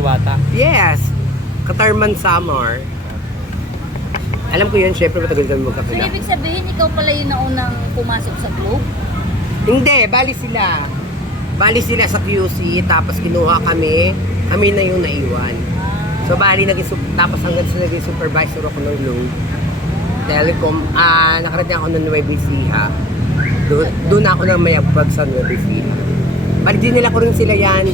Diwata. Yes, Katarman Samar. Alam ko yun, syempre matagal kami So, magkakilala. ibig sabihin, ikaw pala yung naunang pumasok sa Globe? Hindi, bali sila. Bali sila sa QC, tapos kinuha kami. Kami na yung naiwan. So bali, tapos hanggang sa naging supervisor ako ng Globe. Telecom, nakarating ako ng Nueva Ecija. Doon ako nang may abag sa Nueva Ecija. Bali, dinila ko rin sila yan.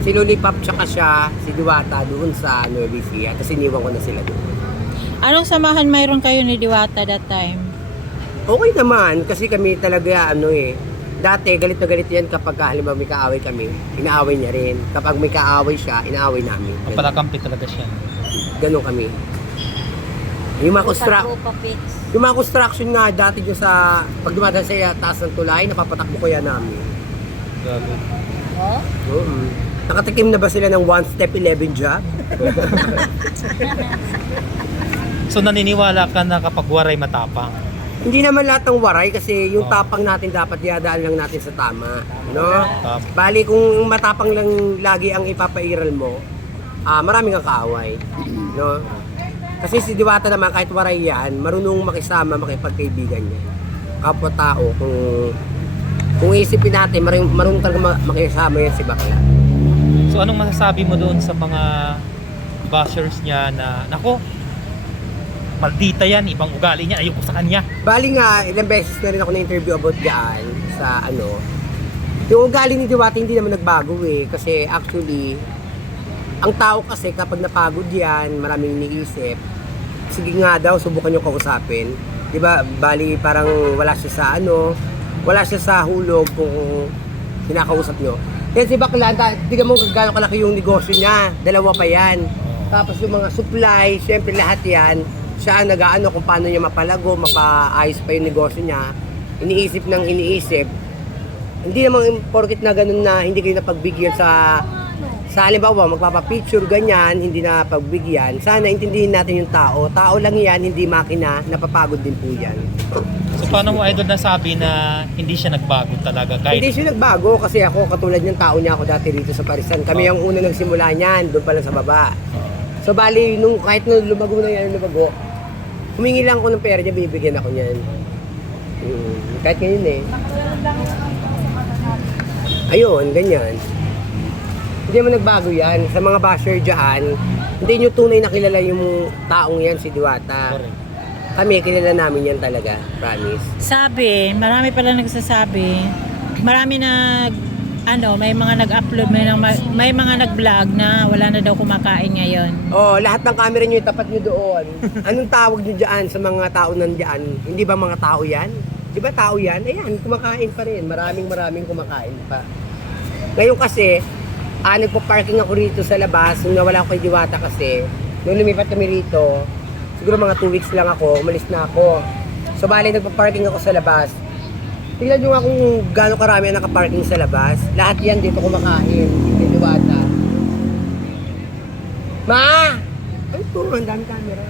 Si Lollipop tsaka siya, si Diwata doon sa Nueva Ecija. Tapos iniwan ko na sila doon. Anong samahan mayroon kayo ni Diwata that time? Okay naman, kasi kami talaga dati galit na galit yan kapag halimbawa may kaaway kami, inaaway niya rin. Kapag may kaaway siya, inaaway namin. Palakampi talaga siya. Ganon kami. Yung mga construction nga dati dyan sa, pag dumadaan sa taas ng tulay, napapatakbo ko yan namin. Grabe. Oh? Nakatikim na ba sila ng 1 step 11 job? So naniniwala ka na kapag waray matapang? Hindi naman lahat ng waray kasi yung tapang natin dapat diadaan lang natin sa tama. No? Bali kung matapang lang lagi ang ipapairal mo, maraming ang kaaway. No? Kasi si Diwata naman kahit waray yan, marunong makisama, makipagkaibigan niya. Kapwa-tao, kung isipin natin, marunong talaga makisama yan si Bakla. So anong masasabi mo doon sa mga bashers niya na, nako, maldita yan, ibang ugali niya, ayoko sa kanya. Bali nga, ilang beses na rin ako na-interview about dyan sa yung ugali ni Diwata hindi naman nagbago kasi actually, ang tao kasi kapag napagod yan, maraming iniisip, sige nga daw, subukan nyo kausapin. Diba, bali parang wala siya sa hulog kung kinakausap nyo. Kaya si Bakla, tignan mo gano'ng kalaki yung negosyo niya, 2 pa yan. Tapos yung mga supply, syempre lahat yan, siya ang nag-aano kung paano niya mapalago, mapaayos pa yung negosyo niya. Iniisip ng iniisip. Hindi naman porket na ganun na hindi kayo napagbigyan sa halimbawa, magpapapicture ganyan, hindi na pagbigyan. Sana intindihin natin yung tao. Tao lang yan, hindi makina, napapagod din po yan. So paano mo idol nasabi na hindi siya nagbago talaga? Kahit... Hindi siya nagbago kasi ako katulad ng tao niya ako dati rito sa Parisan. Kami ang una nagsimula niyan, doon pa lang sa baba. So bali, kahit nung lumago na yan, humingi lang ako ng pera niya, bibigyan ako niyan. Kahit ngayon Ayun, ganyan. Hindi naman nagbago yan. Sa mga basher dyan, hindi nyo tunay na kilala yung taong yan, si Diwata. Correct. Kami, kilala namin yan talaga. Promise. Sabi, marami pala nagsasabi, may mga nag-upload, may mga nag-vlog na wala na daw kumakain ngayon. Lahat ng camera nyo, tapat nyo doon. Anong tawag nyo dyan sa mga tao nandiyan? Hindi ba mga tao yan? Di ba tao yan? Ayan, kumakain pa rin. Maraming kumakain pa. Ngayon kasi, nagpo-parking ako rito sa labas. Nung nawala ako kay Diwata kasi, nung lumipat kami rito, siguro mga 2 weeks lang ako, umalis na ako. So bali, nagpo-parking ako sa labas. Tingnan nyo nga kung gaano karami ang nakaparking sa labas. Lahat yan dito kumakain. Kay Diwata. Ma! Ay po, ang dami camera.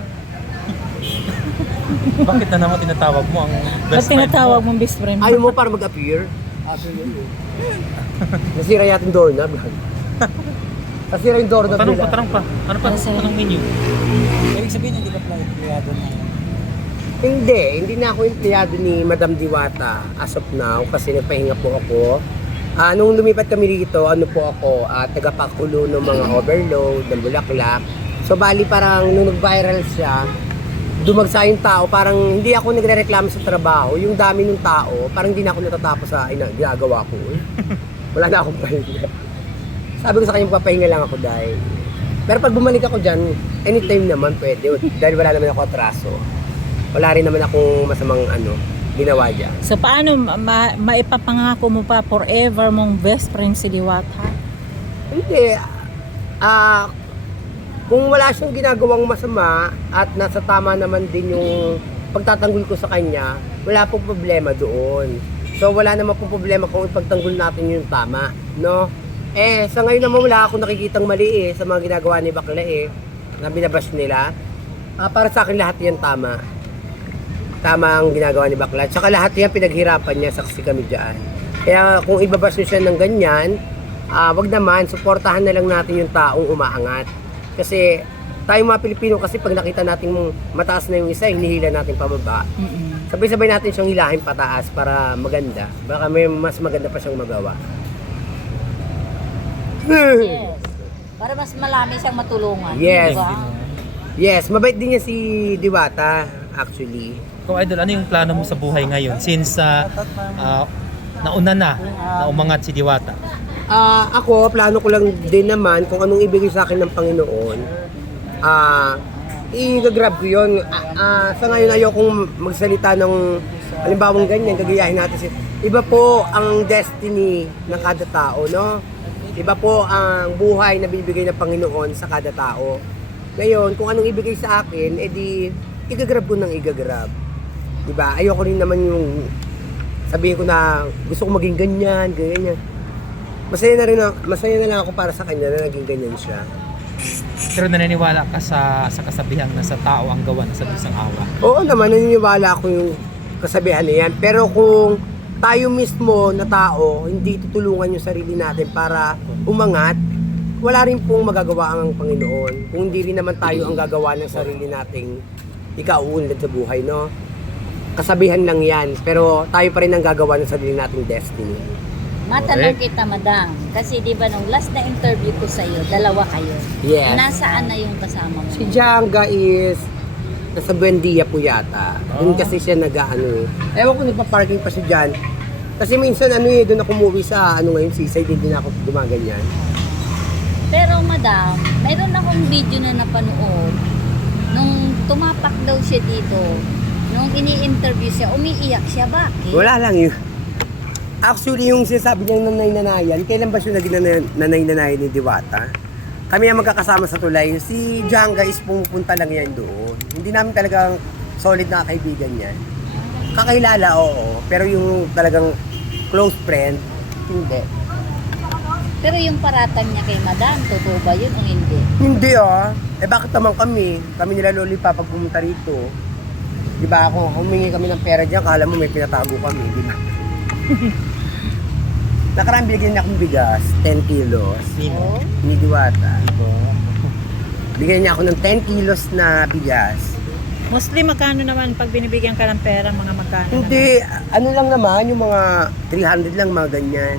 Bakit na naman tinatawag mo ang Ba't best friend tinatawag mo? mong best friend mo? Ayaw mo para mag-appear? Nasira yata yung doorknob. Nasira yung doorknob nila. Tanong pa. Ano pa? Anong menu? Ibig sabihin hindi ka plano na. Hindi na ako empleyado ni Madam Diwata as of now kasi nagpahinga po ako. Nung lumipat kami rito, tagapakulo ng mga overload, ng bulaklak. So bali parang nung nag-viral siya, dumagsa yung tao, parang hindi ako nagre-reklamo sa trabaho. Yung dami ng tao, parang hindi na ako natatapos sa ginagawa ko. Wala na akong pahinga. Sabi ko sa kanya, papahinga lang ako dahil. Pero pag bumalik ako dyan, anytime naman pwede. Dahil wala naman ako atraso. Wala rin naman akong masamang ginawa dyan. So paano maipapangako mo pa forever mong best friend si Diwata? Hindi. Kung wala siyang ginagawang masama at nasa tama naman din yung pagtatanggol ko sa kanya, wala pong problema doon. So wala naman pong problema kung ipagtanggol natin yung tama, no? Sa ngayon naman wala akong nakikitang mali sa mga ginagawa ni Bakla na binabash nila. Para sa akin lahat yan tama. Tama ang ginagawa ni Bakla. Tsaka lahat yan pinaghirapan niya, saksi kami dyan. Kaya kung ibabash niyo siya ng ganyan, wag naman, suportahan na lang natin yung taong umaangat. Kasi tayo mga Pilipino kasi pag nakita natin mataas na yung isa, hinihila natin pababa. Sabay-sabay natin siyang hilahin pataas para maganda. Baka may mas maganda pa siyang magawa. Yes. Para mas malami siyang matulungan. Yes. Diba? Yes, mabait din niya si Diwata actually. Ikaw, Idol, ano yung plano mo sa buhay ngayon? Since nauna na umangat si Diwata. Ako, plano ko lang din naman kung anong ibigay sa akin ng Panginoon. I-grab ko yun. Sa ngayon ayokong magsalita ng halimbawang ganyan, gagayahin natin siya. Iba po ang destiny ng kada tao, no? Iba po ang buhay na bibigay ng Panginoon sa kada tao. Ngayon, kung anong ibigay sa akin, edi igagrab ko ng igagrab. Diba? Ayoko rin naman yung sabihin ko na gusto ko maging ganyan, ganyan. Masaya na lang ako para sa kanya na naging ganyan siya. Pero naniniwala ka sa kasabihan na sa tao ang gawa ng isang awa. Oo naman, naniniwala ako yung kasabihan na yan. Pero kung tayo mismo na tao, hindi tutulungan yung sarili natin para umangat, wala rin pong magagawa ang Panginoon. Kung hindi rin naman tayo ang gagawa ng sarili nating ikauunlad sa buhay, no? Kasabihan lang yan, pero tayo pa rin ang gagawa ng sarili nating destiny. Matanong kita, madam. Kasi di ba nung last na interview ko sa iyo, dalawa kayo. Yes. Nasaan na yung kasama mo? Si Janga is nasa Buendia po yata. Doon kasi siya nag-ano. Ewan ko nagpa-parking pa siya dyan. Kasi minsan doon ako umuwi sa ngayon, seaside, hindi na ako gumaganyan. Pero madam, mayroon akong video na napanood nung tumapak daw siya dito. Nung ini-interview siya, umiiyak siya. Bakit? Wala lang yun. Actually, yung sinasabi niyang nanay-nanayan, kailan ba siya naging nanay-nanayan ni Diwata? Kami ang magkakasama sa tulay. Si Janga is pumupunta lang yan doon. Hindi namin talagang solid na kaibigan yan. Kakilala, oo. Pero yung talagang close friend, hindi. Pero yung paratang niya kay madam, totoo ba yun o hindi? Hindi bakit naman kami? Kami nila Lolipa pag pumunta rito. Di ba ako, humingi kami ng pera dyan, kala mo may pinatago kami, di ba? Nakaraan bigyan niya akong bigas, 10 kilos. Oo. Ni Diwata. Bigyan niya ako ng 10 kilos na bigas. Mostly magkano naman pag binibigyan ka ng pera, mga magkano Hindi, ano lang naman, yung mga 300 lang, mga ganyan.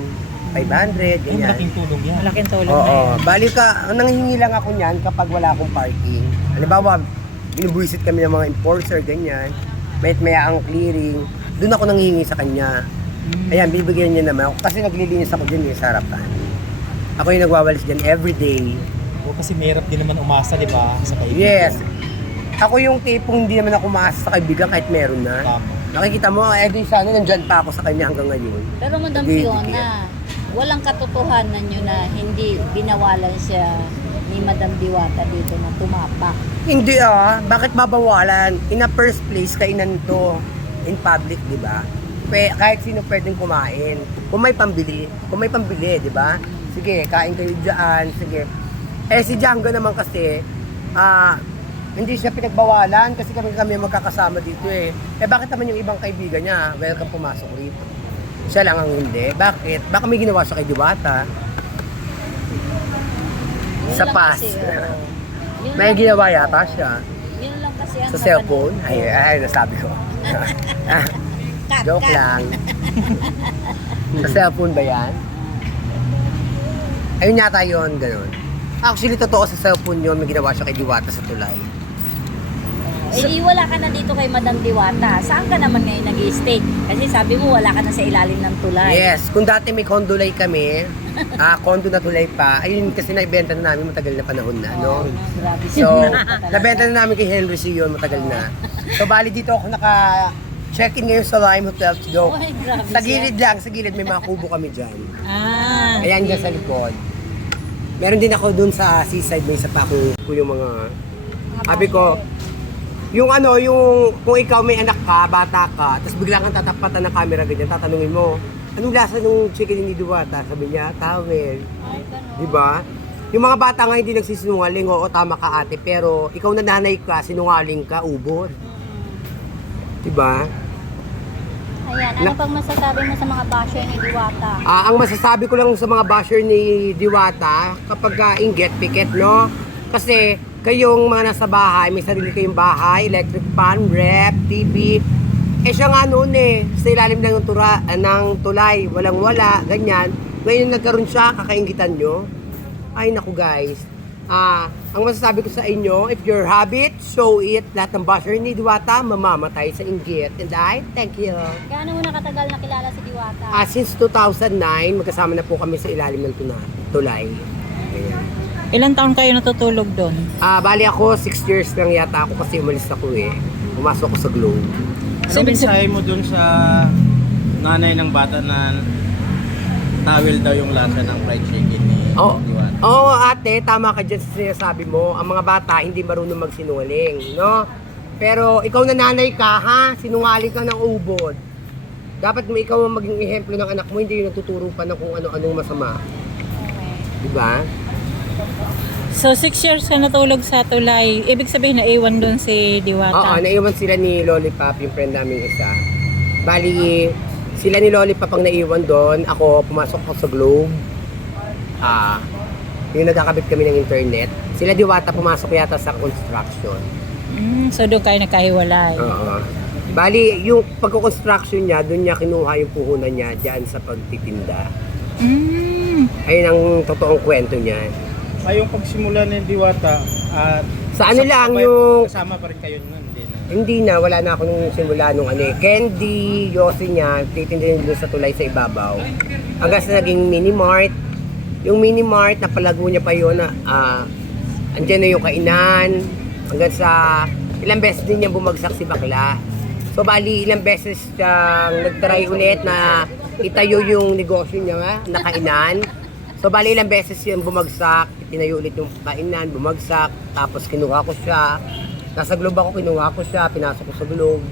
500, Ay, ganyan. malaking tulong yan. naman? Malaking tulong na Oo, yun. bali ka, nanghihingi lang ako niyan kapag wala akong parking. Halimbawa, binubuisit kami ng mga enforcer, ganyan. Maya ang clearing, doon ako nanghihingi sa kanya. Ayan, bibigyan niya naman ako kasi naglilinis ako din sa harapan. Ako yung nagwawalis dyan everyday. O, kasi mahirap din naman umasa, di ba? Sa kaibigan. Yes. Ako yung tipong hindi naman ako umaasa sa kaibigan kahit meron na. Tama. Nakikita mo, di sana nandyan pa ako sa kanya hanggang ngayon. Pero madam Hindi, Fiona, walang katotohanan nyo na hindi binawalan siya ni Madam Diwata dito na tumapak. Hindi bakit babawalan? In a first place, kainan to in public, di ba? Kahit sino pwedeng kumain. Kung may pambili, di ba? Sige, kain kayo dyan, sige. Si Django naman kasi, hindi siya pinagbawalan kasi kami magkakasama dito bakit naman yung ibang kaibigan niya, welcome pumasok rito. Siya lang ang hindi. Bakit? Baka may ginawa siya kay Diwata. Yun Sa lang pass. kasi, yun May lang- ginawa yata siya. Yun lang kasi ang Sa cellphone. napanood ko. Ay, nasabi ko. Cut, Joke cut. lang. Sa cellphone ba yan? Ayun yata yun, ganun. Actually, totoo sa cellphone yun, may ginawa siya kay Diwata sa tulay. Wala ka na dito kay Madam Diwata. Saan ka naman ngayon nag-i-stay? Kasi sabi mo wala ka na sa ilalim ng tulay. Yes, kung dati may condolay kami, condo na tulay pa, ayun kasi naibenta na namin matagal na panahon na, no? Grabe So, siya. nabenta na namin kay Henry C. yun, matagal na. So, bali dito ako naka-check-in ngayon sa Lime Hotel to go. Ay, grabe Sa gilid lang, sa gilid may mga kubo kami dyan. Ah, Ayan dyan sa likod. Meron din ako dun sa seaside, may isa pa akong yung mga... Sabi ko, yung kung ikaw may anak ka, bata ka, tapos bigla kang tatapatan ng camera ganyan, tatanungin mo, anong lasa nung chicken ni Diwata? Sabi niya, towel. Diba? Yung mga bata nga hindi nagsisinungaling, oo, tama ka ate, pero ikaw na nanay ka, sinungaling ka, ubod. Diba? Ayan, ano pang masasabi mo sa mga basher ni Diwata? Ang masasabi ko lang sa mga basher ni Diwata, kapag inggit, pikit, no? Kasi kayong mga nasa bahay, may sarili kayong bahay, electric fan, rep, TV. Siya nga noon sa ilalim lang ng tulay, walang-wala, ganyan. Ngayon nagkaroon siya, kakaingitan nyo. Ay naku guys. Ang masasabi ko sa inyo, if your habit, show it. Lahat ng basher ni Diwata, mamamatay sa inggit. And I thank you. Gaano mo nakatagal nakilala si Diwata? Since 2009, magkasama na po kami sa ilalim ng tulay. Ayan. Ilang taon kayo natutulog doon? Bali ako, 6 years lang yata ako kasi umalis ako Pumasok ako sa Globe. Ano mensahe mo dun sa nanay ng bata na towel daw yung lasa ng fried chicken ni Diwata? Oo ate, tama ka dyan sa sinasabi mo. Ang mga bata hindi marunong magsinungaling, no? Pero ikaw na nanay ka, ha? Sinungaling ka ng ubod. Dapat mo ikaw ang maging ehemplo ng anak mo, hindi yung natuturo pa ng kung ano-anong masama. Diba? So 6 years ka natulog sa tulay. Ibig sabihin na iwan doon si Oo, Diwata. naiwan sila ni Lollipop, yung friend namin isa. Bali, sila ni Lollipop ang naiwan doon. Ako, pumasok ako sa Globe. Yung nagkakabit kami ng internet. Sila Diwata pumasok yata sa construction. So doon kayo nagkahiwalay. Oo. Bali, yung pagko-construction niya, doon niya kinuha yung puhunan niya dyan sa pagtitinda. Ayun ang totoong kwento niya. Yung pagsimula ni Diwata, Sa ano lang yung... kasama pa rin kayo nun, hindi na. Hindi na, wala na ako nung simula nung candy, yosi niya, titindihin doon sa tulay sa ibabaw. Hanggang sa naging mini-mart. Yung mini-mart, napalago niya pa yun na andyan na yung kainan. Hanggang sa ilang beses din niya bumagsak si Bakla. So bali, ilang beses siyang nagtry ulit na itayo yung negosyo niya na kainan. So bali, ilang beses yung bumagsak, itinayo ulit yung kainan, bumagsak, tapos kinuha ko siya. Nasa Globe ako, kinuha ko siya, pinasok ko sa Globe.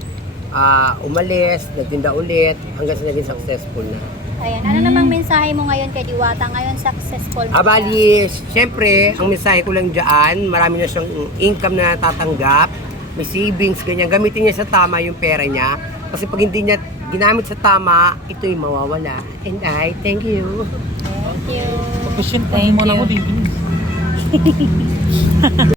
Umalis, nagtinda ulit, hanggang sa naging successful na. Ayan, ano namang mensahe mo ngayon kay Diwata? Ngayon successful mo siya. Bali, syempre, ang mensahe ko lang dyan, marami na siyang income na natatanggap, may savings, ganyan. Gamitin niya sa tama yung pera niya. Kasi pag hindi niya ginamit sa tama, ito'y mawawala. And I thank you. Thank you. Pagpasyon pa Thank mo na you. ako, di.